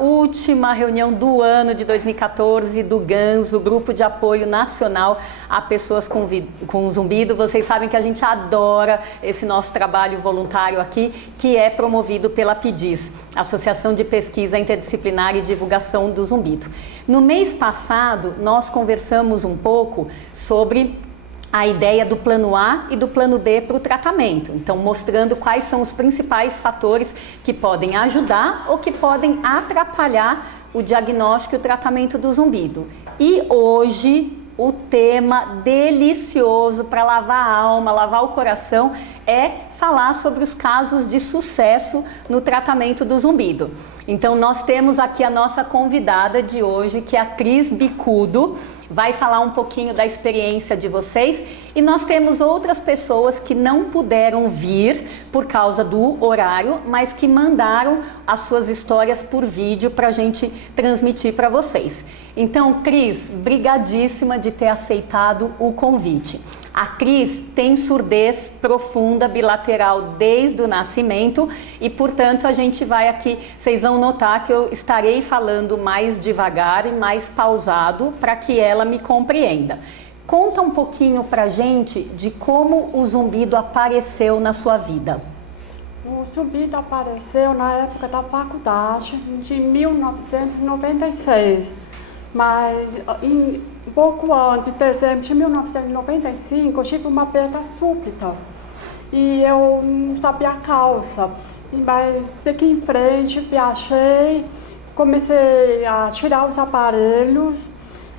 última reunião do ano de 2014 do GANS, o Grupo de Apoio Nacional a Pessoas com Zumbido. Vocês sabem que a gente adora esse nosso trabalho voluntário aqui, que é promovido pela PIDIS, Associação de Pesquisa Interdisciplinar e Divulgação do Zumbido. No mês passado, nós conversamos um pouco sobre a ideia do plano A e do plano B para o tratamento. Então, mostrando quais são os principais fatores que podem ajudar ou que podem atrapalhar o diagnóstico e o tratamento do zumbido. E hoje, o tema delicioso para lavar a alma, lavar o coração, é falar sobre os casos de sucesso no tratamento do zumbido. Então, nós temos aqui a nossa convidada de hoje, que é a Cris Bicudo, vai falar um pouquinho da experiência de vocês, e nós temos outras pessoas que não puderam vir por causa do horário, mas que mandaram as suas histórias por vídeo para a gente transmitir para vocês. Então, Cris, brigadíssima de ter aceitado o convite. A Cris tem surdez profunda bilateral desde o nascimento e, portanto, a gente vai aqui, vocês vão notar que eu estarei falando mais devagar e mais pausado para que ela me compreenda. Conta um pouquinho pra gente de como o zumbido apareceu na sua vida. O zumbido apareceu na época da faculdade de 1996, mas pouco antes, em dezembro de 1995, eu tive uma perda súbita e eu não sabia a causa. Mas aqui em frente, viajei, comecei a tirar os aparelhos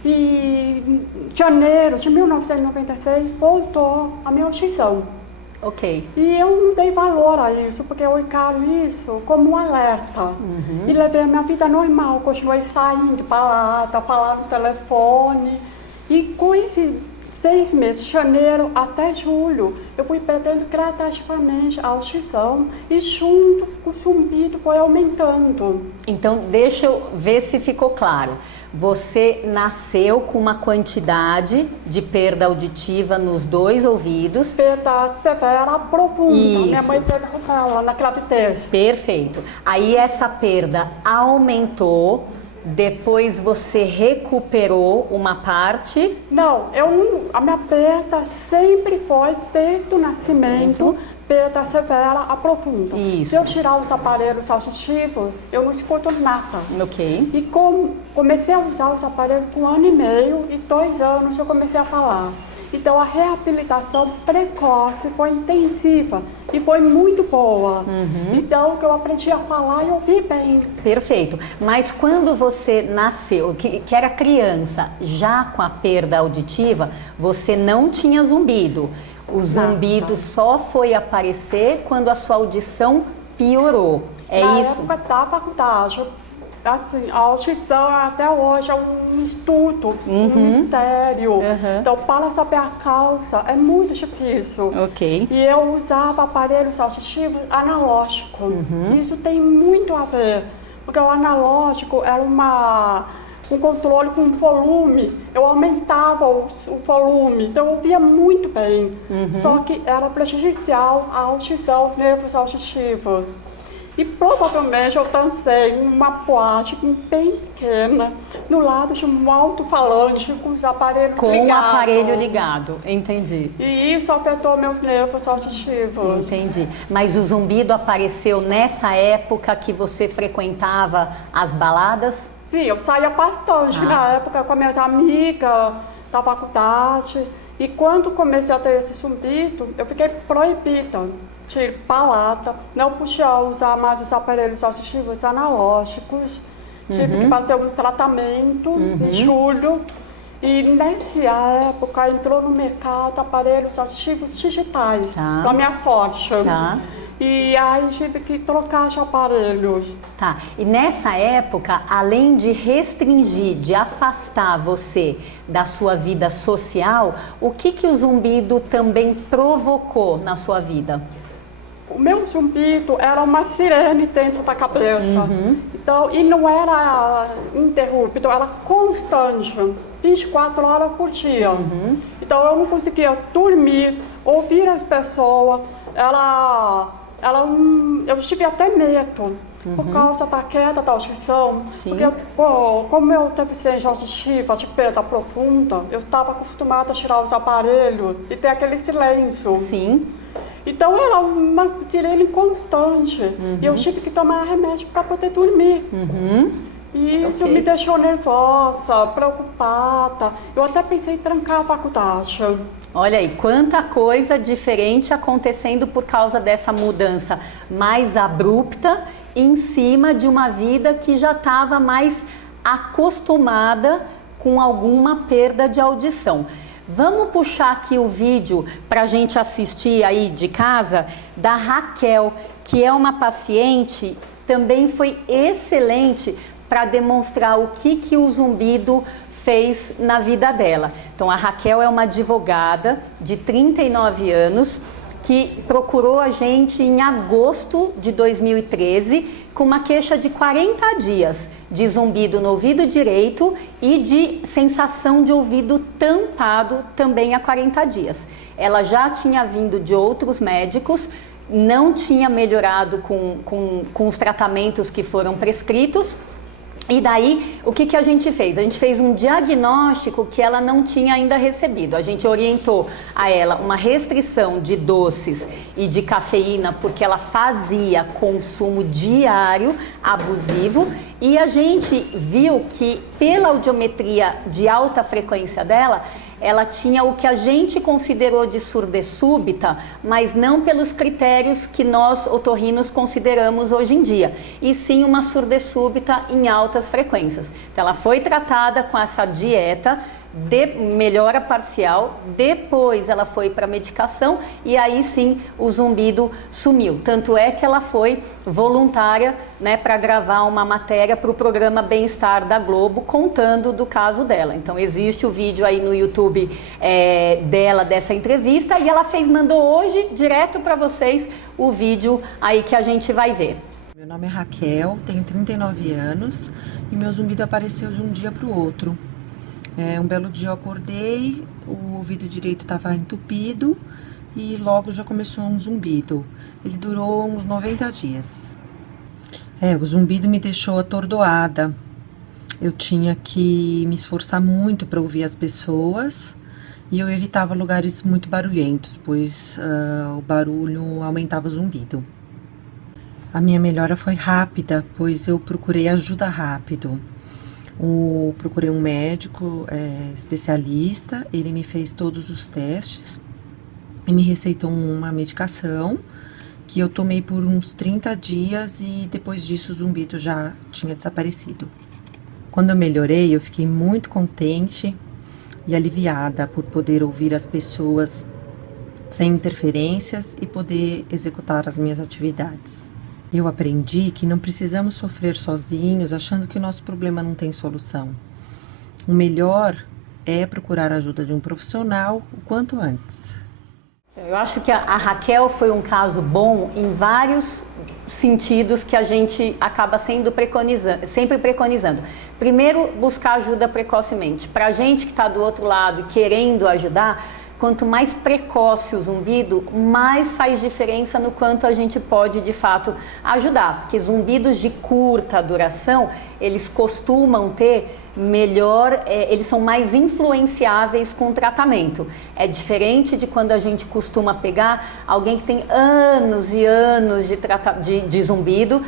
e em janeiro de 1996 voltou a minha audição. Ok. E eu não dei valor a isso, porque eu encaro isso como um alerta. E levei a minha vida normal, continuei saindo para lá, falar no telefone. E com esses 6 meses, de janeiro até julho, eu fui perdendo gradativamente a audição e junto com o zumbido foi aumentando. Então, deixa eu ver se ficou claro. Você nasceu com uma quantidade de perda auditiva nos 2 ouvidos. Perda severa, profunda. Isso. Minha mãe teve ela na gravidez. Perfeito. Aí essa perda aumentou, depois você recuperou uma parte. Não, a minha perda sempre foi desde o nascimento. Perda severa a profunda. Isso. Se eu tirar os aparelhos auditivos, eu não escuto nada. Ok. E comecei a usar os aparelhos com 1 ano e meio e 2 anos eu comecei a falar. Então a reabilitação precoce foi intensiva e foi muito boa. Então que eu aprendi a falar e ouvir bem. Perfeito. Mas quando você nasceu, que era criança, já com a perda auditiva, você não tinha zumbido. O zumbido só foi aparecer quando a sua audição piorou. É isso? Na época da faculdade, assim, a audição até hoje é um estudo, um mistério. Então, para saber a causa é muito difícil. Ok. E eu usava aparelhos auditivos analógicos. Isso tem muito a ver, porque o analógico era um controle com volume, eu aumentava o volume, então eu ouvia muito bem, só que era prejudicial à audição, aos nervos auditivos. E provavelmente eu dancei em uma boate bem pequena, no lado de um alto-falante com os aparelhos ligados. Com o aparelho ligado, entendi. E isso afetou meus nervos auditivos. Entendi. Mas o zumbido apareceu nessa época que você frequentava as baladas? Sim, eu saía bastante na época com as minhas amigas da faculdade. E quando comecei a ter esse zumbido, eu fiquei proibida de ir balada. Não podia usar mais os aparelhos auditivos analógicos. Tive que fazer um tratamento em julho. E nessa época entrou no mercado aparelhos auditivos digitais, da minha sorte. E aí tive que trocar de aparelhos. Tá. E nessa época, além de restringir, de afastar você da sua vida social, o que o zumbido também provocou na sua vida? O meu zumbido era uma sirene dentro da cabeça. Então, e não era interrupto, era constante, 24 horas por dia. Então eu não conseguia dormir, ouvir as pessoas. Eu tive até medo por causa da queda da audição. Sim. Porque, como eu teve deficiência auditiva de perda profunda, eu estava acostumada a tirar os aparelhos e ter aquele silêncio. Sim. Então era uma tirei constante. E eu tive que tomar remédio para poder dormir. E isso me deixou nervosa, preocupada. Eu até pensei em trancar a faculdade. Olha aí, quanta coisa diferente acontecendo por causa dessa mudança mais abrupta em cima de uma vida que já estava mais acostumada com alguma perda de audição. Vamos puxar aqui o vídeo para a gente assistir aí de casa da Raquel, que é uma paciente, também foi excelente para demonstrar o que o zumbido fez na vida dela. Então a Raquel é uma advogada de 39 anos que procurou a gente em agosto de 2013 com uma queixa de 40 dias de zumbido no ouvido direito e de sensação de ouvido tampado também há 40 dias. Ela já tinha vindo de outros médicos, não tinha melhorado com os tratamentos que foram prescritos. E daí, o que a gente fez? A gente fez um diagnóstico que ela não tinha ainda recebido. A gente orientou a ela uma restrição de doces e de cafeína, porque ela fazia consumo diário abusivo. E a gente viu que, pela audiometria de alta frequência dela, ela tinha o que a gente considerou de surdez súbita, mas não pelos critérios que nós otorrinos consideramos hoje em dia, e sim uma surdez súbita em altas frequências. Então ela foi tratada com essa dieta de melhora parcial, depois ela foi para medicação e aí sim o zumbido sumiu. Tanto é que ela foi voluntária, né, para gravar uma matéria para o programa Bem-Estar da Globo, contando do caso dela. Então existe o vídeo aí no YouTube dela, dessa entrevista, e ela mandou hoje direto para vocês o vídeo aí que a gente vai ver. Meu nome é Raquel, tenho 39 anos e meu zumbido apareceu de um dia para o outro. Um belo dia eu acordei, o ouvido direito estava entupido e logo já começou um zumbido. Ele durou uns 90 dias. O zumbido me deixou atordoada. Eu tinha que me esforçar muito para ouvir as pessoas e eu evitava lugares muito barulhentos, pois o barulho aumentava o zumbido. A minha melhora foi rápida, pois eu procurei ajuda rápido. Procurei um médico especialista, ele me fez todos os testes e me receitou uma medicação que eu tomei por uns 30 dias e depois disso o zumbido já tinha desaparecido. Quando eu melhorei, eu fiquei muito contente e aliviada por poder ouvir as pessoas sem interferências e poder executar as minhas atividades. Eu aprendi que não precisamos sofrer sozinhos, achando que o nosso problema não tem solução. O melhor é procurar a ajuda de um profissional o quanto antes. Eu acho que a Raquel foi um caso bom em vários sentidos que a gente acaba sempre preconizando. Primeiro, buscar ajuda precocemente. Para a gente que está do outro lado e querendo ajudar, quanto mais precoce o zumbido, mais faz diferença no quanto a gente pode, de fato, ajudar. Porque zumbidos de curta duração, eles costumam ter eles são mais influenciáveis com o tratamento. É diferente de quando a gente costuma pegar alguém que tem anos e anos de zumbido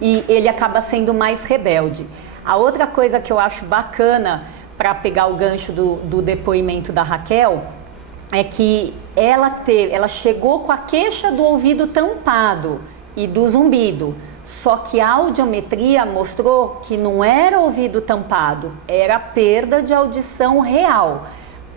e ele acaba sendo mais rebelde. A outra coisa que eu acho bacana, para pegar o gancho do depoimento da Raquel, é que ela chegou com a queixa do ouvido tampado e do zumbido, só que a audiometria mostrou que não era ouvido tampado, era perda de audição real.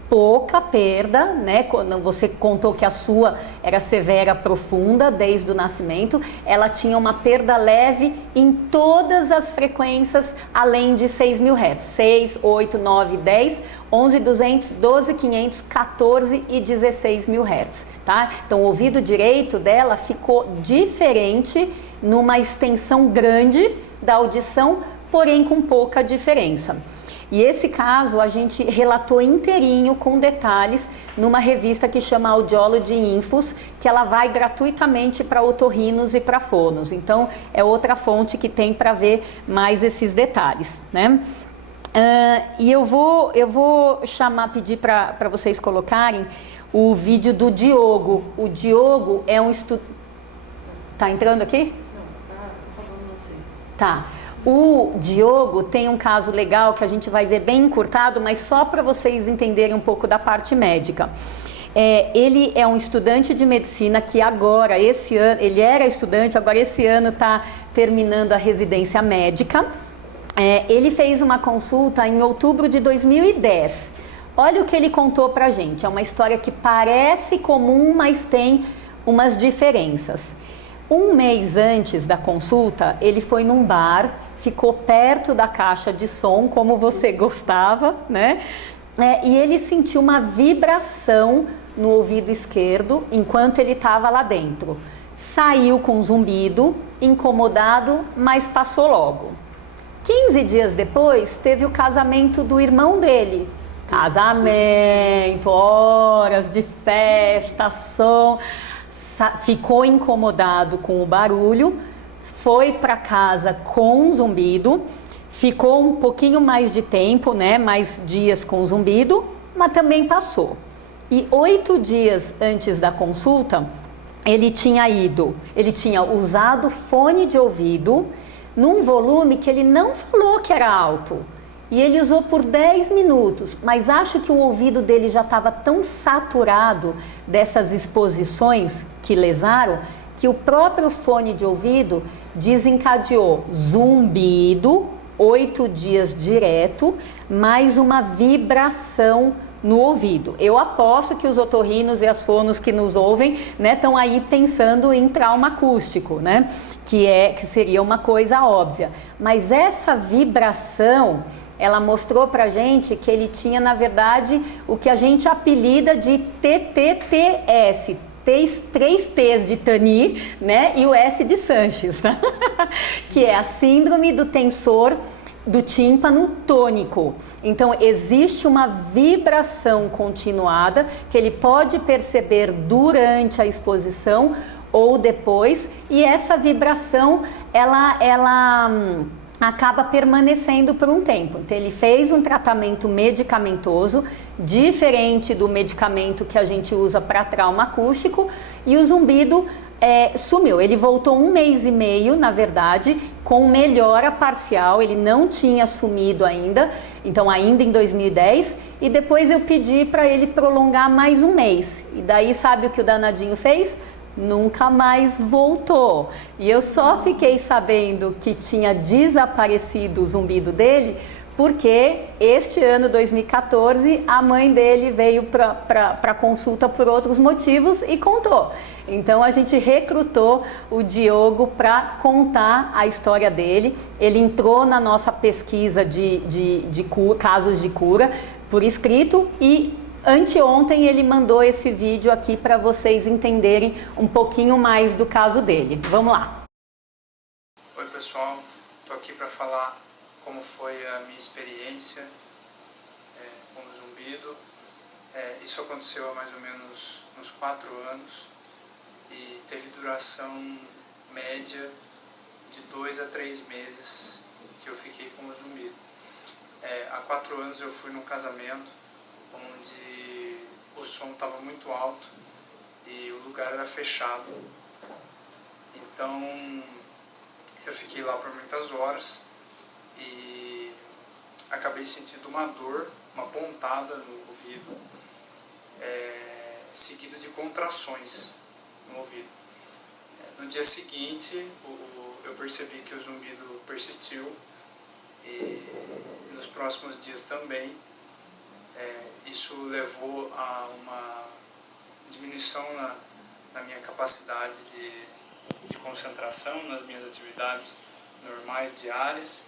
Pouca perda, né? Quando você contou que a sua era severa, profunda, desde o nascimento, ela tinha uma perda leve em todas as frequências, além de 6.000 Hz. 6, 8, 9, 10, 11.200, 12.500, 14 e 16.000 Hz, tá? Então o ouvido direito dela ficou diferente, numa extensão grande da audição, porém com pouca diferença. E esse caso a gente relatou inteirinho, com detalhes, numa revista que chama Audiology Infos, que ela vai gratuitamente para otorrinos e para fonos. Então, é outra fonte que tem para ver mais esses detalhes, né? E eu vou pedir para vocês colocarem o vídeo do Diogo. O Diogo é um estudante... Tá entrando aqui? Não, tá só falando assim. Tá. O Diogo tem um caso legal que a gente vai ver bem encurtado, mas só para vocês entenderem um pouco da parte médica. Ele é um estudante de medicina que agora, esse ano, ele era estudante, agora esse ano está terminando a residência médica. Ele fez uma consulta em outubro de 2010. Olha o que ele contou pra gente. É uma história que parece comum, mas tem umas diferenças. Um mês antes da consulta, ele foi num bar, ficou perto da caixa de som, como você gostava, né? E ele sentiu uma vibração no ouvido esquerdo enquanto ele estava lá dentro. Saiu com zumbido, incomodado, mas passou logo. 15 dias depois, teve o casamento do irmão dele. Casamento, horas de festa, som. Ficou incomodado com o barulho, foi para casa com zumbido, ficou um pouquinho mais de tempo, né, mais dias com zumbido, mas também passou. E 8 dias antes da consulta, ele tinha usado fone de ouvido num volume que ele não falou que era alto. E ele usou por 10 minutos, mas acho que o ouvido dele já estava tão saturado dessas exposições que lesaram, que o próprio fone de ouvido desencadeou zumbido, 8 dias direto, mais uma vibração no ouvido. Eu aposto que os otorrinos e as fonos que nos ouvem, né, estão aí pensando em trauma acústico, né, que seria uma coisa óbvia. Mas essa vibração, ela mostrou pra gente que ele tinha, na verdade, o que a gente apelida de TTTS, 3 T's de Tani, né, e o S de Sanches, né? Que é a síndrome do tensor do tímpano tônico. Então, existe uma vibração continuada que ele pode perceber durante a exposição ou depois, e essa vibração, ela acaba permanecendo por um tempo. Então, ele fez um tratamento medicamentoso, diferente do medicamento que a gente usa para trauma acústico, e o zumbido sumiu. Ele voltou 1 mês e meio, na verdade, com melhora parcial. Ele não tinha sumido ainda, então ainda em 2010, e depois eu pedi para ele prolongar mais 1 mês. E daí, sabe o que o danadinho fez? Nunca mais voltou. E eu só fiquei sabendo que tinha desaparecido o zumbido dele porque este ano, 2014, a mãe dele veio para consulta por outros motivos e contou. Então a gente recrutou o Diogo para contar a história dele. Ele entrou na nossa pesquisa de casos de cura por escrito, e anteontem ele mandou esse vídeo aqui para vocês entenderem um pouquinho mais do caso dele. Vamos lá. Oi pessoal, estou aqui para falar como foi a minha experiência com o zumbido. Isso aconteceu há mais ou menos uns 4 anos e teve duração média de 2 a 3 meses que eu fiquei com o zumbido. Há 4 anos eu fui num casamento onde o som estava muito alto e o lugar era fechado. Então eu fiquei lá por muitas horas e acabei sentindo uma dor, uma pontada no ouvido, seguido de contrações no ouvido. No dia seguinte eu percebi que o zumbido persistiu e nos próximos dias também. Isso levou a uma diminuição na minha capacidade de concentração nas minhas atividades normais diárias,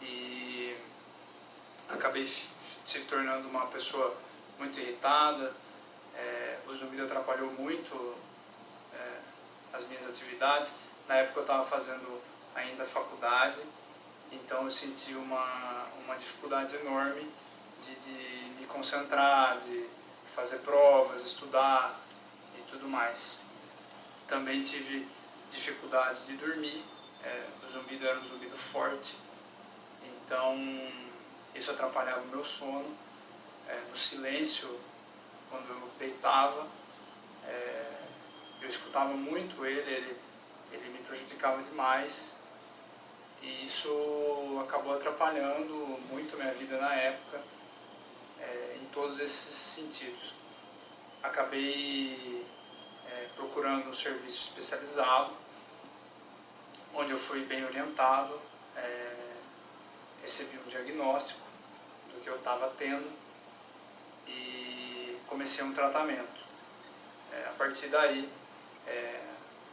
e acabei se tornando uma pessoa muito irritada. O zumbido atrapalhou muito as minhas atividades. Na época eu estava fazendo ainda faculdade, então eu senti uma uma dificuldade enorme de me concentrar, de fazer provas, estudar e tudo mais. Também tive dificuldade de dormir, o zumbido era um zumbido forte, então isso atrapalhava o meu sono. No silêncio, quando eu deitava, eu escutava muito ele me prejudicava demais, e isso acabou atrapalhando muito a minha vida na época, em todos esses sentidos. Acabei procurando um serviço especializado, onde eu fui bem orientado, recebi um diagnóstico do que eu estava tendo e comecei um tratamento. A partir daí,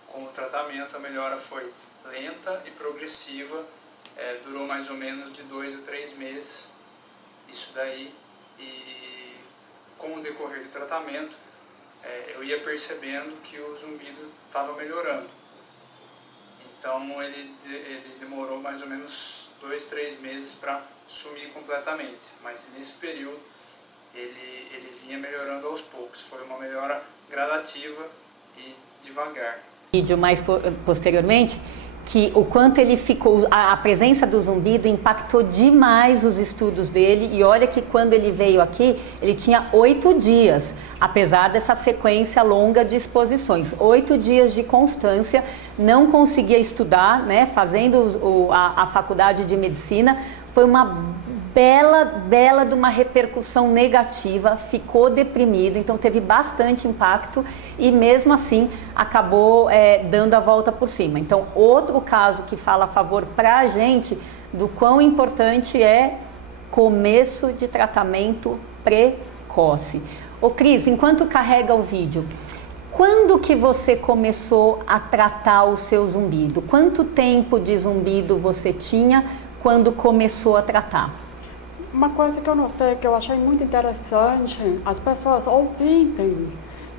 com o tratamento, a melhora foi lenta e progressiva, durou mais ou menos de 2 a 3 meses, isso daí, e com o decorrer do tratamento, eu ia percebendo que o zumbido estava melhorando. Então ele demorou mais ou menos 2, 3 meses para sumir completamente, mas nesse período ele vinha melhorando aos poucos, foi uma melhora gradativa e devagar. Vídeo mais posteriormente, que o quanto ele ficou, a presença do zumbido impactou demais os estudos dele, e olha que quando ele veio aqui, ele tinha 8 dias, apesar dessa sequência longa de exposições, 8 dias de constância, não conseguia estudar, né, fazendo a faculdade de medicina, foi uma bela de uma repercussão negativa, ficou deprimido, então teve bastante impacto e mesmo assim acabou dando a volta por cima. Então outro caso que fala a favor para a gente do quão importante é começo de tratamento precoce. Ô Cris, enquanto carrega o vídeo, quando que você começou a tratar o seu zumbido? Quanto tempo de zumbido você tinha quando começou a tratar? Uma coisa que eu notei, que eu achei muito interessante, as pessoas ouvintem,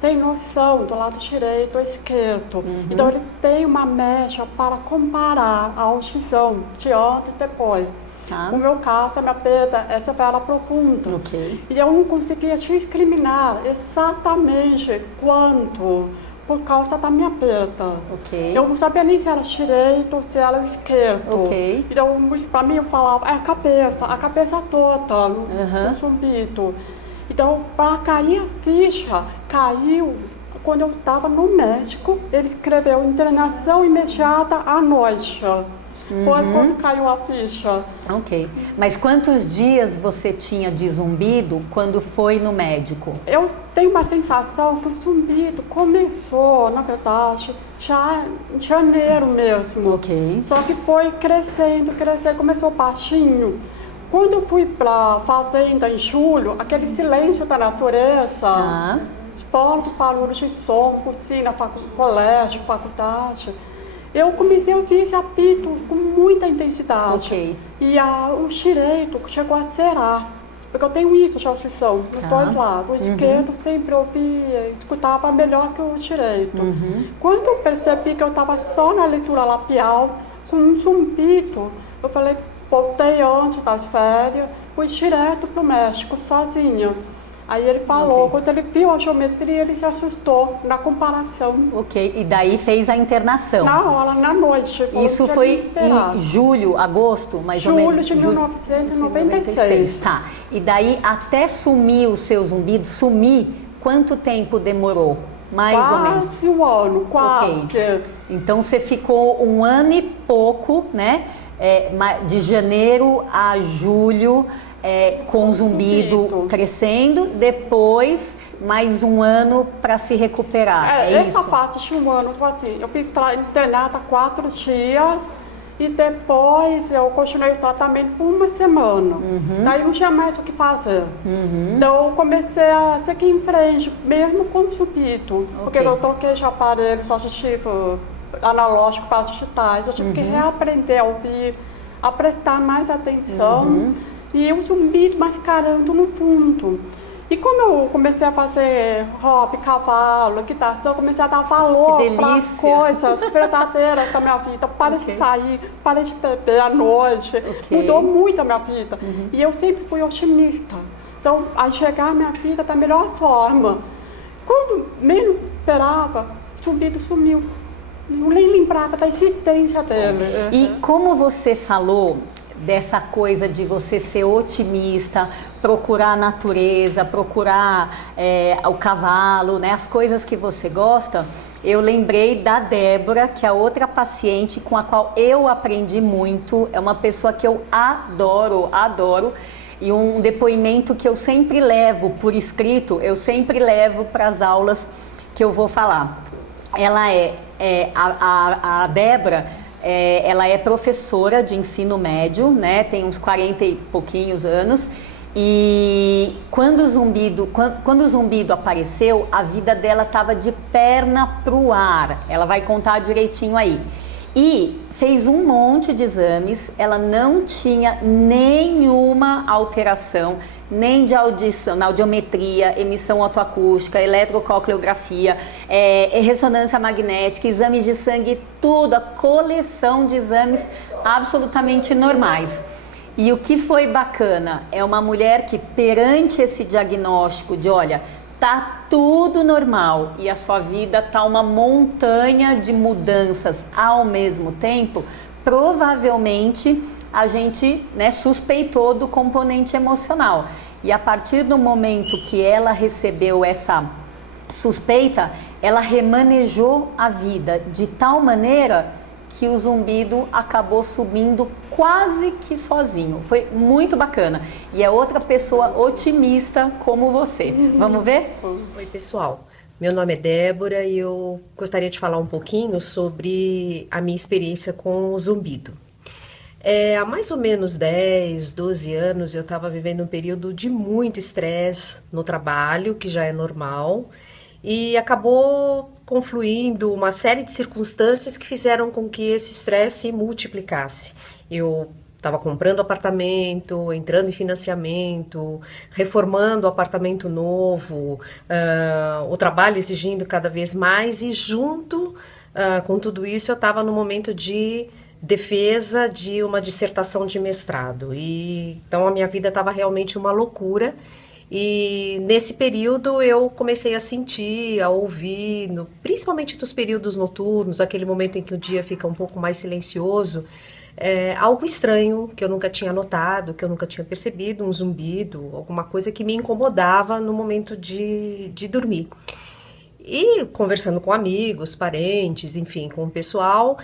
têm noção do lado direito ou esquerdo. Então eles têm uma mecha para comparar a audição de antes e depois. Tá. No meu caso, a minha perda é severa profunda. Ok. E eu não conseguia discriminar exatamente quanto, por causa da minha perda. Ok. Eu não sabia nem se era direito ou se era esquerdo. Ok. Então, para mim, eu falava, a cabeça toda, no zumbido. Então, para cair a ficha, caiu quando eu estava no médico, ele escreveu internação imediata à noite. Foi quando caiu a ficha. Ok. Mas quantos dias você tinha de zumbido quando foi no médico? Eu tenho uma sensação que o zumbido começou, na verdade, já em janeiro mesmo. Ok. Só que foi crescendo, começou baixinho. Quando eu fui para fazenda em julho, aquele silêncio da natureza, poucos barulhos de som, piscina, colégio, faculdade, eu comecei a ouvir esse apito com muita intensidade. Ok. E o direito chegou a zerar. Porque eu tenho isso de audição, nos dois lados. O esquerdo sempre ouvia, escutava melhor que o direito. Quando eu percebi que eu estava só na leitura labial, com um zumbido, eu falei, voltei antes das férias, fui direto para o México, sozinha. Aí ele falou, quando ele viu a geometria, ele se assustou na comparação. Ok, e daí fez a internação? Na hora, na noite. Isso foi em julho, agosto, mais ou menos? Julho de 1996. Tá, e daí até sumir o seu zumbido, quanto tempo demorou? Mais ou menos? Quase um ano, quase. Okay. Então você ficou 1 ano e pouco, né? De janeiro a julho, com o zumbido crescendo, depois mais 1 ano para se recuperar. Essa fase de 1 ano foi assim, eu fiz internada 4 dias e depois eu continuei o tratamento por 1 semana. Daí não tinha mais o que fazer. Então eu comecei a seguir em frente, mesmo com o zumbido, porque eu troquei de aparelhos auditivos analógico para digitais, eu tive que reaprender a ouvir, a prestar mais atenção e o zumbido mascarando no fundo. E como eu comecei a fazer hobby, cavalo, equitação, eu comecei a dar valor Que para delícia. coisas verdadeiras da minha vida. Parei de sair, parei de beber à noite. Mudou muito a minha vida. E eu sempre fui otimista. Então, a chegar a minha vida da melhor forma. Quando menos esperava, o zumbido sumiu. Eu nem lembrava da existência dele. E como você falou dessa coisa de você ser otimista, procurar a natureza, procurar o cavalo, né, as coisas que você gosta, eu lembrei da Débora, que é outra paciente com a qual eu aprendi muito, é uma pessoa que eu adoro, adoro, e um depoimento que eu sempre levo por escrito, eu sempre levo para as aulas que eu vou falar. Ela a Débora, ela é professora de ensino médio, né? Tem uns 40 e pouquinhos anos. E quando o zumbido apareceu, a vida dela estava de perna pro ar. Ela vai contar direitinho aí. E fez um monte de exames, ela não tinha nenhuma alteração, nem de audição, na audiometria, emissão otoacústica, eletrococleografia, ressonância magnética, exames de sangue, tudo, a coleção de exames absolutamente normais. E o que foi bacana é uma mulher que, perante esse diagnóstico de, olha, tá tudo normal e a sua vida tá uma montanha de mudanças ao mesmo tempo, provavelmente a gente, né, suspeitou do componente emocional. E a partir do momento que ela recebeu essa suspeita, ela remanejou a vida de tal maneira que o zumbido acabou subindo quase que sozinho. Foi muito bacana. E é outra pessoa otimista como você. Vamos ver? Oi, pessoal. Meu nome é Débora e eu gostaria de falar um pouquinho sobre a minha experiência com o zumbido. Há mais ou menos 10, 12 anos eu estava vivendo um período de muito estresse no trabalho, que já é normal, e acabou confluindo uma série de circunstâncias que fizeram com que esse estresse se multiplicasse. Eu estava comprando apartamento, entrando em financiamento, reformando o apartamento novo, o trabalho exigindo cada vez mais, e junto com tudo isso eu estava no momento de defesa de uma dissertação de mestrado. E então a minha vida estava realmente uma loucura. E nesse período eu comecei a sentir, a ouvir, principalmente dos períodos noturnos, aquele momento em que o dia fica um pouco mais silencioso, algo estranho que eu nunca tinha notado, que eu nunca tinha percebido, um zumbido, alguma coisa que me incomodava no momento de dormir. E conversando com amigos, parentes, enfim, com o pessoal,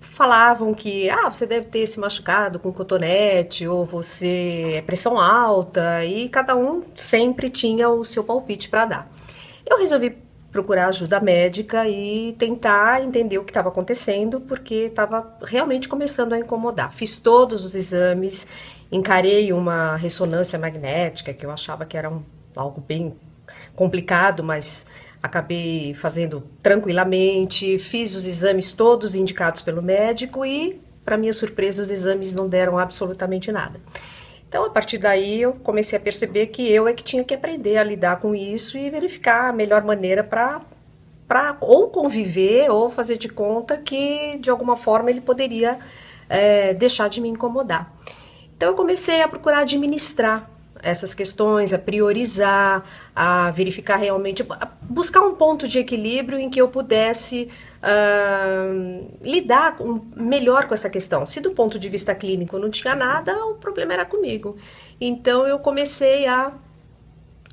falavam que você deve ter se machucado com cotonete, ou você é pressão alta, e cada um sempre tinha o seu palpite para dar. Eu resolvi procurar ajuda médica e tentar entender o que estava acontecendo, porque estava realmente começando a incomodar. Fiz todos os exames, encarei uma ressonância magnética, que eu achava que era algo bem complicado, mas acabei fazendo tranquilamente, fiz os exames todos indicados pelo médico e, para minha surpresa, os exames não deram absolutamente nada. Então, a partir daí, eu comecei a perceber que eu é que tinha que aprender a lidar com isso e verificar a melhor maneira para ou conviver ou fazer de conta que, de alguma forma, ele poderia deixar de me incomodar. Então, eu comecei a procurar administrar essas questões, a priorizar, a verificar realmente, a buscar um ponto de equilíbrio em que eu pudesse lidar melhor com essa questão. Se do ponto de vista clínico não tinha nada, o problema era comigo. Então eu comecei a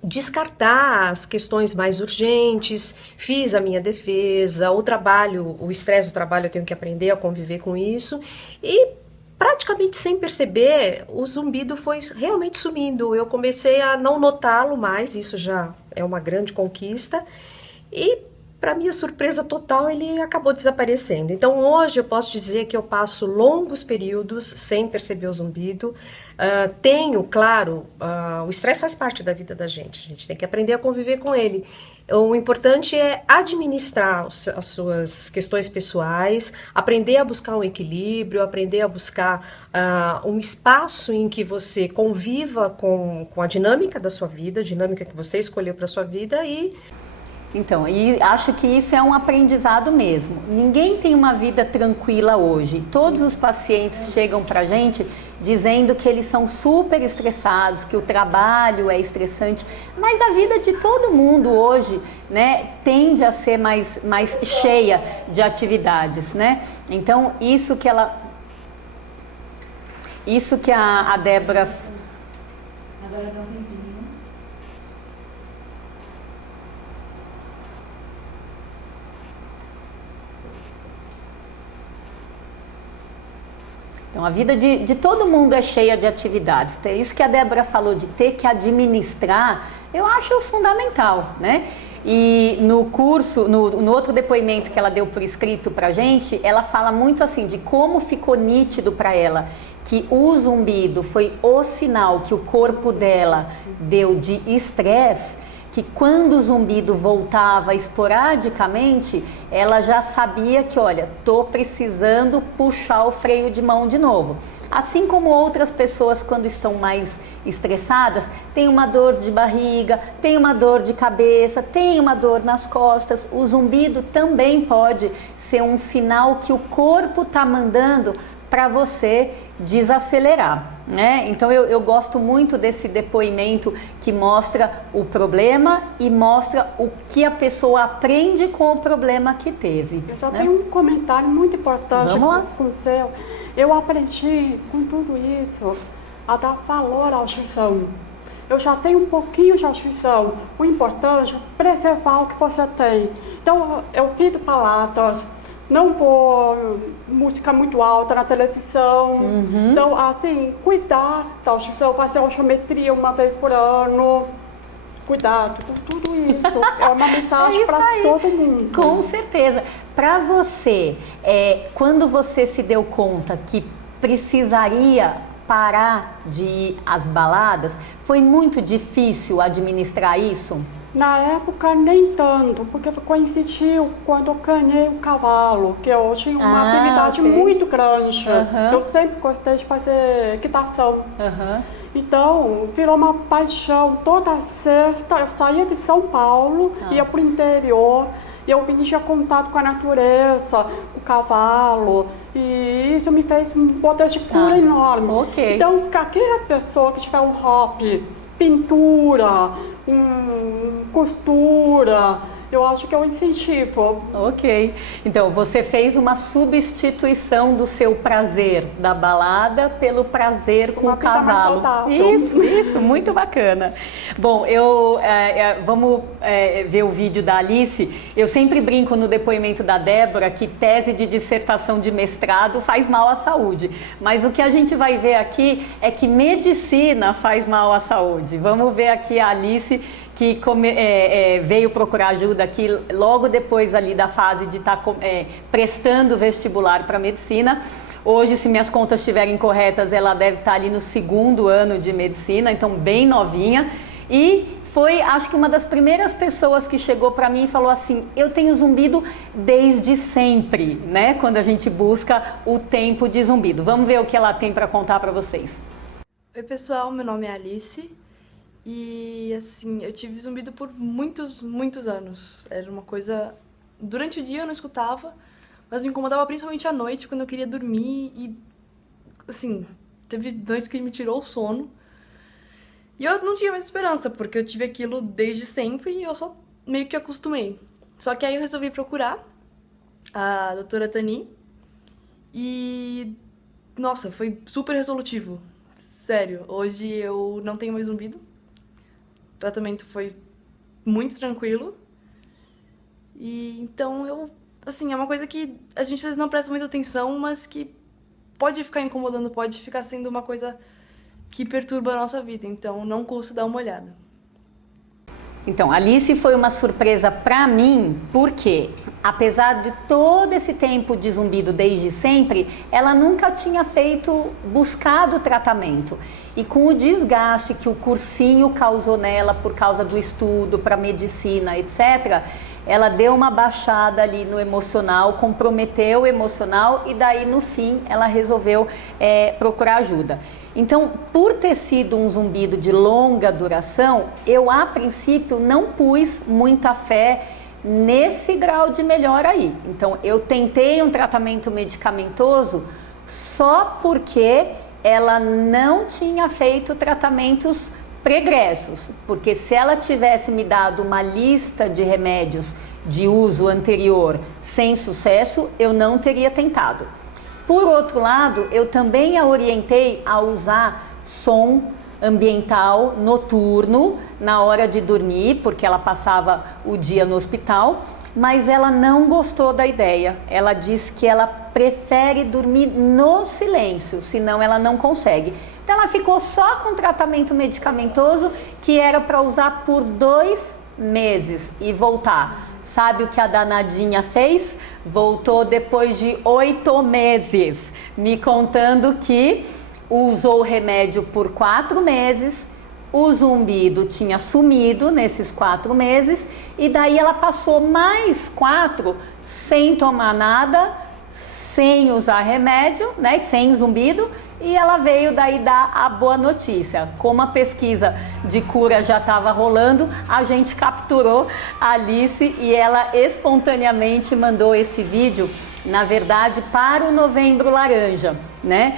descartar as questões mais urgentes, fiz a minha defesa, o estresse do trabalho eu tenho que aprender a conviver com isso e praticamente sem perceber, o zumbido foi realmente sumindo. Eu comecei a não notá-lo mais, isso já é uma grande conquista. E para minha surpresa total, ele acabou desaparecendo. Então, hoje eu posso dizer que eu passo longos períodos sem perceber o zumbido. Tenho, claro, o estresse faz parte da vida da gente. A gente tem que aprender a conviver com ele. O importante é administrar as suas questões pessoais, aprender a buscar um equilíbrio, aprender a buscar um espaço em que você conviva com a dinâmica da sua vida, a dinâmica que você escolheu para a sua vida Então, e acho que isso é um aprendizado mesmo. Ninguém tem uma vida tranquila hoje. Todos os pacientes chegam pra gente dizendo que eles são super estressados, que o trabalho é estressante, mas a vida de todo mundo hoje, né, tende a ser mais cheia de atividades, né? Então, isso que a Débora... Agora dá um tempinho. Então, a vida de todo mundo é cheia de atividades. Isso que a Débora falou de ter que administrar, eu acho fundamental, né? E no curso, no outro depoimento que ela deu por escrito pra gente, ela fala muito assim de como ficou nítido para ela que o zumbido foi o sinal que o corpo dela deu de estresse, que quando o zumbido voltava esporadicamente, ela já sabia que, olha, tô precisando puxar o freio de mão de novo. Assim como outras pessoas, quando estão mais estressadas, tem uma dor de barriga, tem uma dor de cabeça, tem uma dor nas costas. O zumbido também pode ser um sinal que o corpo tá mandando para você desacelerar, né? Então eu gosto muito desse depoimento que mostra o problema e mostra o que a pessoa aprende com o problema que teve. Eu só né? tenho um comentário muito importante Vamos lá. com o seu. Eu aprendi com tudo isso a dar valor à audição. Eu já tenho um pouquinho de audição. O importante é preservar o que você tem. Então eu evito palatas. Não vou música muito alta na televisão. Então, assim, cuidar da audição, fazer audiometria uma vez por ano. Cuidado com tudo isso. É uma mensagem para todo mundo. Com certeza. Para você, quando você se deu conta que precisaria parar de ir às baladas, foi muito difícil administrar isso? Na época, nem tanto, porque coincidiu quando eu ganhei o cavalo, que eu tinha uma afinidade muito grande. Eu sempre gostei de fazer equitação. Então, virou uma paixão. Toda sexta, eu saía de São Paulo, ia para o interior, e eu tinha contato com a natureza, o cavalo, e isso me fez um poder de cura enorme. Então, aquela pessoa que tiver um hobby, pintura, costura, eu acho que é um incentivo. Ok. Então, você fez uma substituição do seu prazer da balada pelo prazer com o cavalo. Isso, muito bacana. Bom, vamos ver o vídeo da Alice. Eu sempre brinco no depoimento da Débora que tese de dissertação de mestrado faz mal à saúde. Mas o que a gente vai ver aqui é que medicina faz mal à saúde. Vamos ver aqui a Alice, que veio procurar ajuda aqui logo depois ali da fase de estar prestando vestibular para medicina. Hoje, se minhas contas estiverem corretas, ela deve estar ali no 2º ano de medicina, então bem novinha. E foi, acho que uma das primeiras pessoas que chegou para mim e falou assim, eu tenho zumbido desde sempre, né? Quando a gente busca o tempo de zumbido. Vamos ver o que ela tem para contar para vocês. Oi pessoal, meu nome é Alice. E, assim, eu tive zumbido por muitos anos. Era uma coisa... Durante o dia eu não escutava, mas me incomodava principalmente à noite, quando eu queria dormir. E, assim, teve noites que ele me tirou o sono. E eu não tinha mais esperança, porque eu tive aquilo desde sempre e eu só meio que acostumei. Só que aí eu resolvi procurar a doutora Tani. E, nossa, foi super resolutivo. Sério, hoje eu não tenho mais zumbido. O tratamento foi muito tranquilo. E então assim, é uma coisa que a gente às vezes não presta muita atenção, mas que pode ficar incomodando, pode ficar sendo uma coisa que perturba a nossa vida. Então não custa dar uma olhada. Então, Alice foi uma surpresa para mim, porque apesar de todo esse tempo de zumbido desde sempre, ela nunca tinha buscado tratamento. E com o desgaste que o cursinho causou nela por causa do estudo para medicina, etc., ela deu uma baixada ali no emocional, comprometeu o emocional e daí no fim ela resolveu procurar ajuda. Então, por ter sido um zumbido de longa duração, eu a princípio não pus muita fé nesse grau de melhora aí. Então, eu tentei um tratamento medicamentoso só porque ela não tinha feito tratamentos pregressos, porque se ela tivesse me dado uma lista de remédios de uso anterior sem sucesso, eu não teria tentado. Por outro lado, eu também a orientei a usar som ambiental noturno na hora de dormir, porque ela passava o dia no hospital, mas ela não gostou da ideia. Ela disse que ela prefere dormir no silêncio, senão ela não consegue. Então ela ficou só com tratamento medicamentoso que era para usar por 2 meses e voltar. Sabe o que a danadinha fez? Voltou depois de 8 meses, me contando que usou o remédio por 4 meses, o zumbido tinha sumido nesses 4 meses e daí ela passou mais 4 sem tomar nada, sem usar remédio, né, sem zumbido, e ela veio daí dar a boa notícia. Como a pesquisa de cura já estava rolando, a gente capturou a Alice e ela espontaneamente mandou esse vídeo, na verdade, para o Novembro Laranja, né,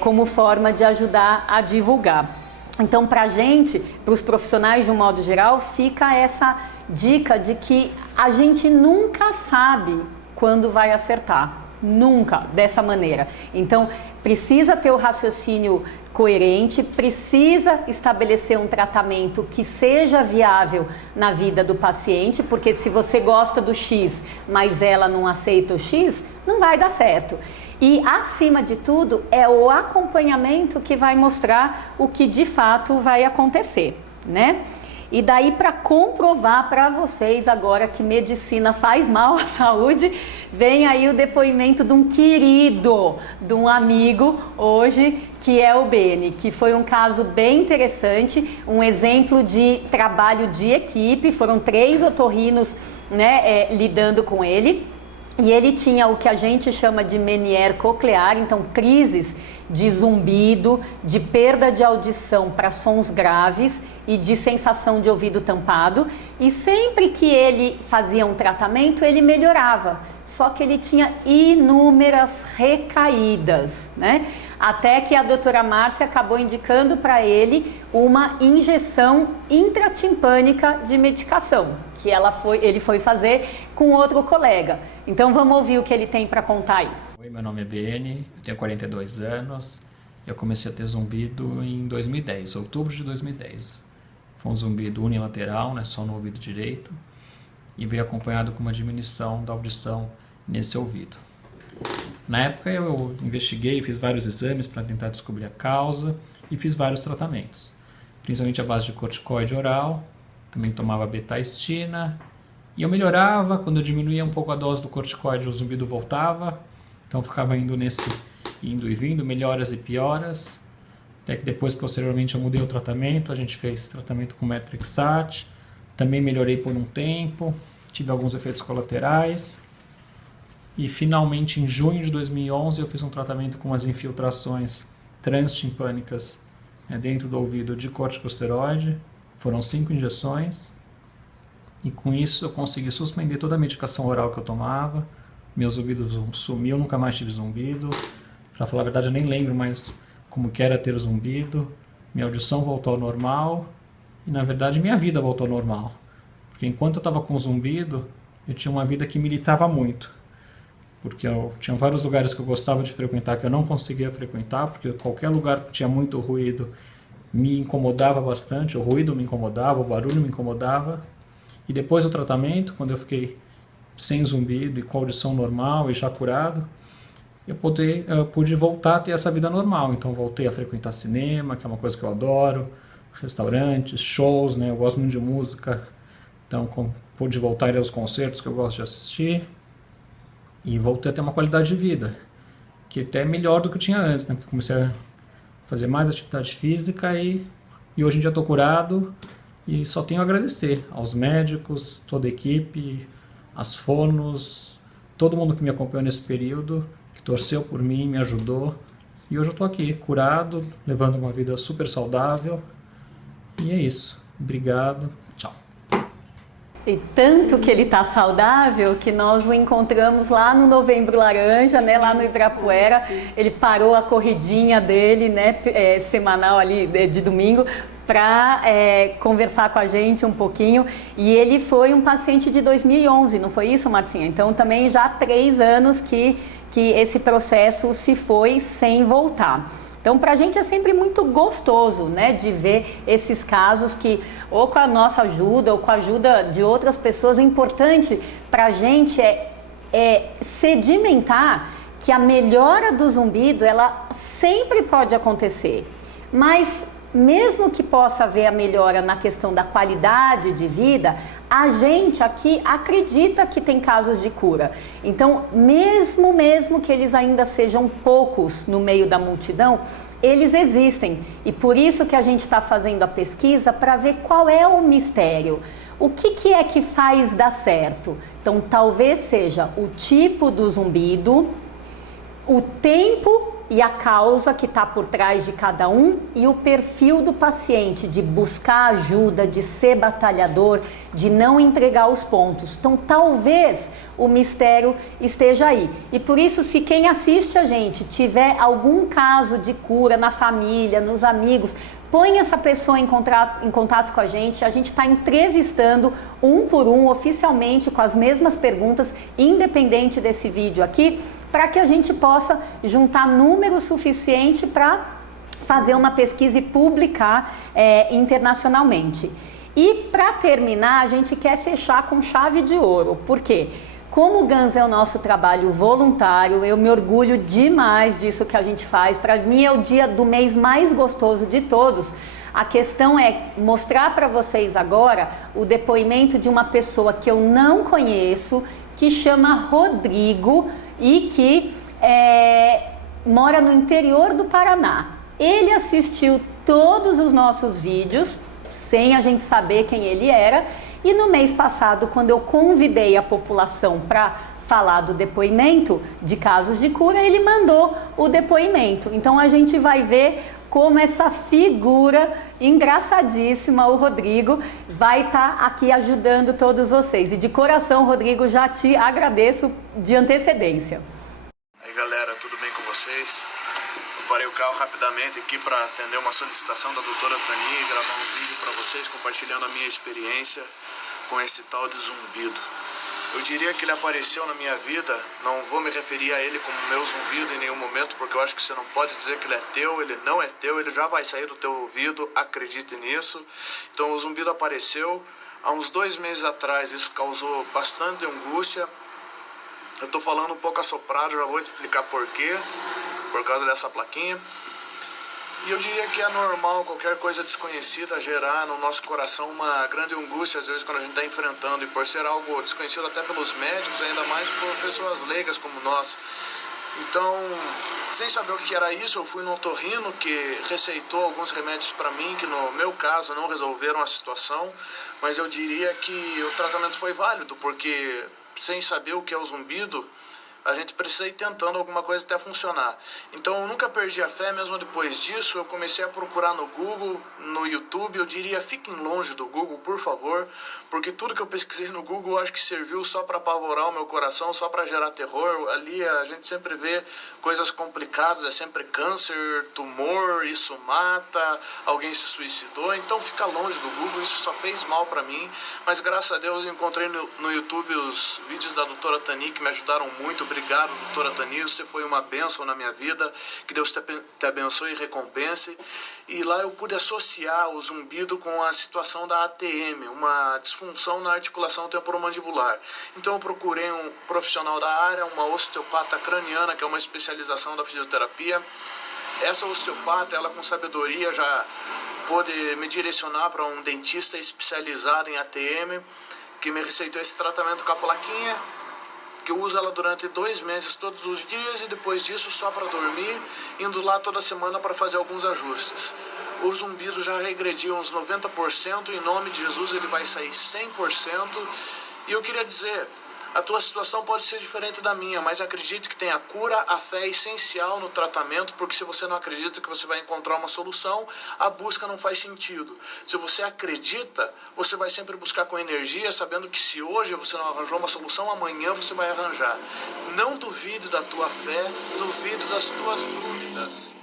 como forma de ajudar a divulgar. Então, para a gente, para os profissionais de um modo geral, fica essa dica de que a gente nunca sabe quando vai acertar. Nunca dessa maneira. Então, precisa ter o raciocínio coerente, precisa estabelecer um tratamento que seja viável na vida do paciente, porque se você gosta do X, mas ela não aceita o X, não vai dar certo. E, acima de tudo, é o acompanhamento que vai mostrar o que de fato vai acontecer, né? E daí, para comprovar para vocês agora que medicina faz mal à saúde, vem aí o depoimento de um querido, de um amigo hoje, que é o Beni, que foi um caso bem interessante, um exemplo de trabalho de equipe. Foram 3 otorrinos, né, lidando com ele. E ele tinha o que a gente chama de Meniere coclear, então crises de zumbido, de perda de audição para sons graves e de sensação de ouvido tampado. E sempre que ele fazia um tratamento, ele melhorava. Só que ele tinha inúmeras recaídas, né? Até que a doutora Márcia acabou indicando para ele uma injeção intratimpânica de medicação, que ele foi fazer com outro colega. Então vamos ouvir o que ele tem para contar aí. Oi, meu nome é Beni, eu tenho 42 anos. Eu comecei a ter zumbido em 2010, outubro de 2010. Foi um zumbido unilateral, né, só no ouvido direito, e veio acompanhado com uma diminuição da audição nesse ouvido. Na época eu investiguei, fiz vários exames para tentar descobrir a causa e fiz vários tratamentos, principalmente a base de corticoide oral, também tomava betaestina, e eu melhorava. Quando eu diminuía um pouco a dose do corticoide, o zumbido voltava, então eu ficava indo e vindo, melhoras e pioras, até que depois, posteriormente, eu mudei o tratamento, a gente fez tratamento com Metrixat, também melhorei por um tempo, tive alguns efeitos colaterais, e finalmente em junho de 2011 eu fiz um tratamento com as infiltrações transtimpânicas dentro do ouvido de corticosteroide, foram 5 injeções, e com isso eu consegui suspender toda a medicação oral que eu tomava, meu zumbido sumiu, nunca mais tive zumbido, para falar a verdade eu nem lembro mais como que era ter zumbido, minha audição voltou ao normal, e na verdade minha vida voltou ao normal, porque enquanto eu estava com zumbido, eu tinha uma vida que me irritava muito, porque eu tinha vários lugares que eu gostava de frequentar que eu não conseguia frequentar, porque qualquer lugar que tinha muito ruído me incomodava bastante, o ruído me incomodava, o barulho me incomodava. E depois do tratamento, quando eu fiquei sem zumbido e com audição normal e já curado, eu pude voltar a ter essa vida normal. Então voltei a frequentar cinema, que é uma coisa que eu adoro, restaurantes, shows, né? Eu gosto muito de música, Então, pude voltar aos concertos que eu gosto de assistir e voltei a ter uma qualidade de vida, que até é melhor do que eu tinha antes, né? Porque comecei a fazer mais atividade física e hoje em dia estou curado e só tenho a agradecer aos médicos, toda a equipe, as fonos, todo mundo que me acompanhou nesse período, que torceu por mim, me ajudou. E hoje eu estou aqui, curado, levando uma vida super saudável. E é isso. Obrigado. Tchau. E tanto que ele está saudável que nós o encontramos lá no Novembro Laranja, né, lá no Ibirapuera. Ele parou a corridinha dele, né, semanal ali de domingo, para conversar com a gente um pouquinho. E ele foi um paciente de 2011, não foi isso, Marcinha? Então também já há 3 anos que esse processo se foi sem voltar. Então, para a gente é sempre muito gostoso, né, de ver esses casos que, ou com a nossa ajuda, ou com a ajuda de outras pessoas, o importante para a gente é sedimentar que a melhora do zumbido, ela sempre pode acontecer. Mas, mesmo que possa haver a melhora na questão da qualidade de vida, a gente aqui acredita que tem casos de cura. Então, mesmo que eles ainda sejam poucos no meio da multidão, eles existem. E por isso que a gente está fazendo a pesquisa para ver qual é o mistério. O que é que faz dar certo? Então, talvez seja o tipo do zumbido, o tempo e a causa que está por trás de cada um e o perfil do paciente de buscar ajuda, de ser batalhador, de não entregar os pontos. Então, talvez o mistério esteja aí. E por isso, se quem assiste a gente tiver algum caso de cura na família, nos amigos, põe essa pessoa em contato com a gente está entrevistando um por um, oficialmente, com as mesmas perguntas, independente desse vídeo aqui, para que a gente possa juntar número suficiente para fazer uma pesquisa e publicar internacionalmente. E para terminar, a gente quer fechar com chave de ouro. Por quê? Como o GANS é o nosso trabalho voluntário, eu me orgulho demais disso que a gente faz. Para mim é o dia do mês mais gostoso de todos. A questão é mostrar para vocês agora o depoimento de uma pessoa que eu não conheço, que chama Rodrigo e que mora no interior do Paraná. Ele assistiu todos os nossos vídeos, sem a gente saber quem ele era, e no mês passado, quando eu convidei a população para falar do depoimento de casos de cura, ele mandou o depoimento. Então a gente vai ver como essa figura engraçadíssima, o Rodrigo, vai estar aqui ajudando todos vocês. E de coração, Rodrigo, já te agradeço de antecedência. Aí galera, tudo bem com vocês? Eu parei o carro rapidamente aqui para atender uma solicitação da doutora Tani e gravar um vídeo para vocês compartilhando a minha experiência com esse tal de zumbido. Eu diria que ele apareceu na minha vida, não vou me referir a ele como meu zumbido em nenhum momento, porque eu acho que você não pode dizer que ele é teu, ele não é teu, ele já vai sair do teu ouvido, acredite nisso. Então o zumbido apareceu há uns 2 meses atrás, isso causou bastante angústia. Eu tô falando um pouco assoprado, já vou explicar por quê, por causa dessa plaquinha. E eu diria que é normal qualquer coisa desconhecida gerar no nosso coração uma grande angústia, às vezes, quando a gente está enfrentando. E por ser algo desconhecido até pelos médicos, ainda mais por pessoas leigas como nós. Então, sem saber o que era isso, eu fui no otorrino que receitou alguns remédios para mim, que no meu caso não resolveram a situação. Mas eu diria que o tratamento foi válido, porque sem saber o que é o zumbido, a gente precisa ir tentando alguma coisa até funcionar. Então eu nunca perdi a fé, mesmo depois disso eu comecei a procurar no Google, no YouTube. Eu diria, fiquem longe do Google, por favor, porque tudo que eu pesquisei no Google eu acho que serviu só para apavorar o meu coração, só para gerar terror. Ali a gente sempre vê coisas complicadas, é sempre câncer, tumor, isso mata, alguém se suicidou. Então fica longe do Google, isso só fez mal para mim. Mas graças a Deus eu encontrei no YouTube os vídeos da doutora Tani, que me ajudaram muito. Obrigado, doutora Tani, você foi uma bênção na minha vida, que Deus te abençoe e recompense. E lá eu pude associar o zumbido com a situação da ATM, uma disfunção na articulação temporomandibular. Então eu procurei um profissional da área, uma osteopata craniana, que é uma especialização da fisioterapia. Essa osteopata, ela com sabedoria já pôde me direcionar para um dentista especializado em ATM, que me receitou esse tratamento com a plaquinha, que eu uso ela durante 2 meses todos os dias e depois disso só para dormir, indo lá toda semana para fazer alguns ajustes. O zumbido já regrediu uns 90%, em nome de Jesus ele vai sair 100%. E eu queria dizer, a tua situação pode ser diferente da minha, mas acredite que tem a cura, a fé é essencial no tratamento, porque se você não acredita que você vai encontrar uma solução, a busca não faz sentido. Se você acredita, você vai sempre buscar com energia, sabendo que se hoje você não arranjou uma solução, amanhã você vai arranjar. Não duvide da tua fé, duvide das tuas dúvidas.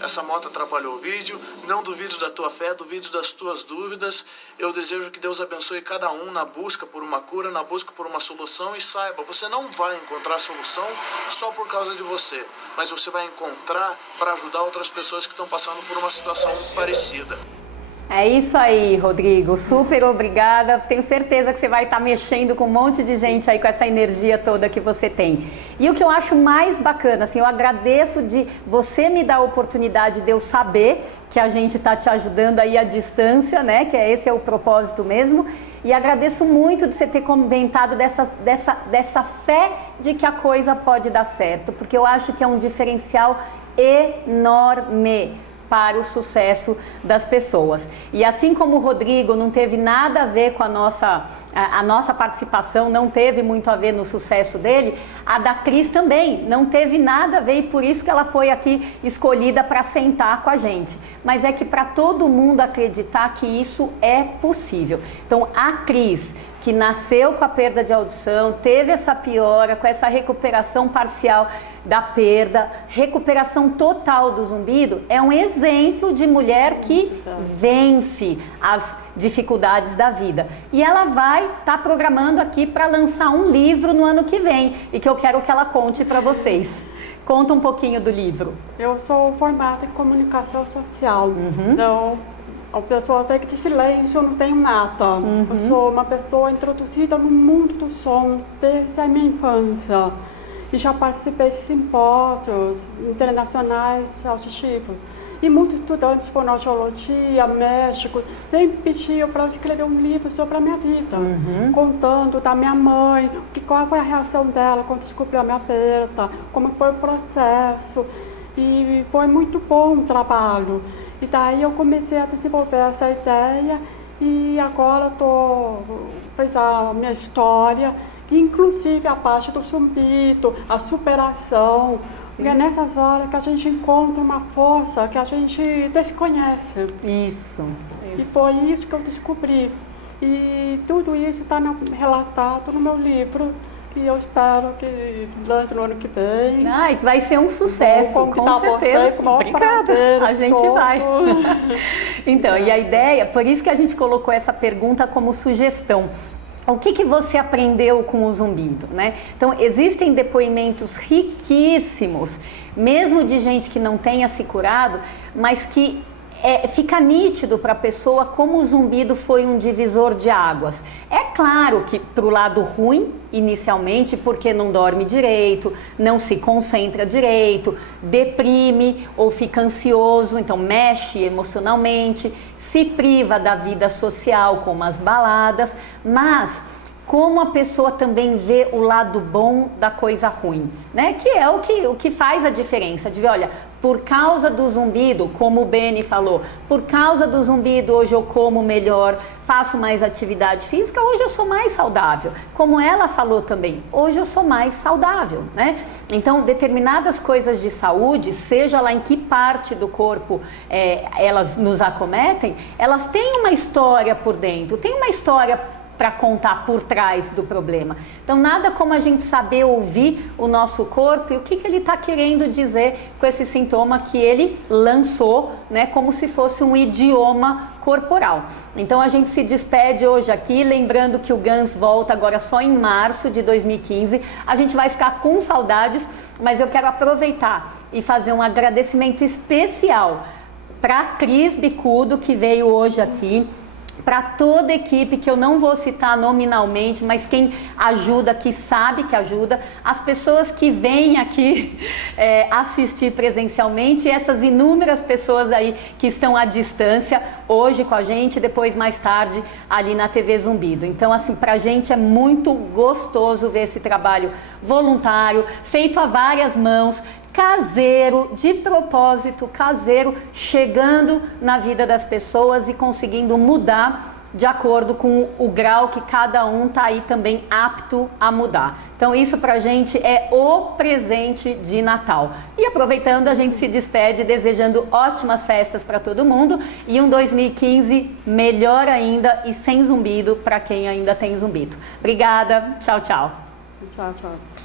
Essa moto atrapalhou o vídeo, não duvido da tua fé, duvido das tuas dúvidas. Eu desejo que Deus abençoe cada um na busca por uma cura, na busca por uma solução. E saiba, você não vai encontrar a solução só por causa de você, mas você vai encontrar para ajudar outras pessoas que estão passando por uma situação parecida. É isso aí, Rodrigo. Super obrigada. Tenho certeza que você vai estar mexendo com um monte de gente aí com essa energia toda que você tem. E o que eu acho mais bacana, assim, eu agradeço de você me dar a oportunidade de eu saber que a gente está te ajudando aí à distância, né? Que esse é o propósito mesmo. E agradeço muito de você ter comentado dessa fé de que a coisa pode dar certo, porque eu acho que é um diferencial enorme para o sucesso das pessoas. E assim como o Rodrigo não teve nada a ver com a nossa participação, não teve muito a ver no sucesso dele, a da Cris também não teve nada a ver, e por isso que ela foi aqui escolhida para sentar com a gente. Mas é que para todo mundo acreditar que isso é possível. Então a Cris, que nasceu com a perda de audição, teve essa piora, com essa recuperação parcial da perda, recuperação total do zumbido, é um exemplo de mulher que vence as dificuldades da vida. E ela vai estar programando aqui para lançar um livro no ano que vem, e que eu quero que ela conte para vocês. Conta um pouquinho do livro. Eu sou formada em comunicação social, então a pessoa até que de silêncio, eu não tenho nada. Eu sou uma pessoa introduzida no mundo do som desde a minha infância. E já participei de simpósios internacionais auditivos. E muitos estudantes de fonoaudiologia, médicos, sempre pediam para eu escrever um livro sobre a minha vida, contando da minha mãe, qual foi a reação dela quando descobriu a minha perda, como foi o processo. E foi muito bom o trabalho. E daí eu comecei a desenvolver essa ideia e agora estou fazendo a minha história, inclusive a parte do zumbido, a superação. E é nessas horas que a gente encontra uma força que a gente desconhece. Isso. E foi isso que eu descobri. E tudo isso está relatado no meu livro, que eu espero que lance no ano que vem. Ai, que vai ser um sucesso, com certeza. Obrigada, a gente vai. Então, e a ideia, por isso que a gente colocou essa pergunta como sugestão. O que você aprendeu com o zumbido, né? Então, existem depoimentos riquíssimos, mesmo de gente que não tenha se curado, mas que fica nítido para a pessoa como o zumbido foi um divisor de águas. É claro que para o lado ruim, inicialmente, porque não dorme direito, não se concentra direito, deprime ou fica ansioso, então mexe emocionalmente, se priva da vida social, como as baladas, mas como a pessoa também vê o lado bom da coisa ruim, né? Que é o que faz a diferença, de ver, olha, por causa do zumbido, como o Beni falou, por causa do zumbido hoje eu como melhor, faço mais atividade física, hoje eu sou mais saudável. Como ela falou também, hoje eu sou mais saudável, né? Então, determinadas coisas de saúde, seja lá em que parte do corpo elas nos acometem, elas têm uma história por dentro, tem uma história para contar por trás do problema. Então, nada como a gente saber ouvir o nosso corpo e o que ele está querendo dizer com esse sintoma que ele lançou, né, como se fosse um idioma corporal. Então, a gente se despede hoje aqui, lembrando que o Guns volta agora só em março de 2015. A gente vai ficar com saudades, mas eu quero aproveitar e fazer um agradecimento especial para a Cris Bicudo, que veio hoje aqui. para toda a equipe, que eu não vou citar nominalmente, mas quem ajuda, que sabe que ajuda, as pessoas que vêm aqui assistir presencialmente, e essas inúmeras pessoas aí que estão à distância, hoje com a gente, depois mais tarde ali na TV Zumbido. Então, assim, pra gente é muito gostoso ver esse trabalho voluntário, feito a várias mãos, caseiro, de propósito, caseiro, chegando na vida das pessoas e conseguindo mudar de acordo com o grau que cada um está aí também apto a mudar. Então isso pra gente é o presente de Natal. E aproveitando, a gente se despede desejando ótimas festas para todo mundo e um 2015 melhor ainda e sem zumbido para quem ainda tem zumbido. Obrigada, tchau, tchau. Tchau, tchau.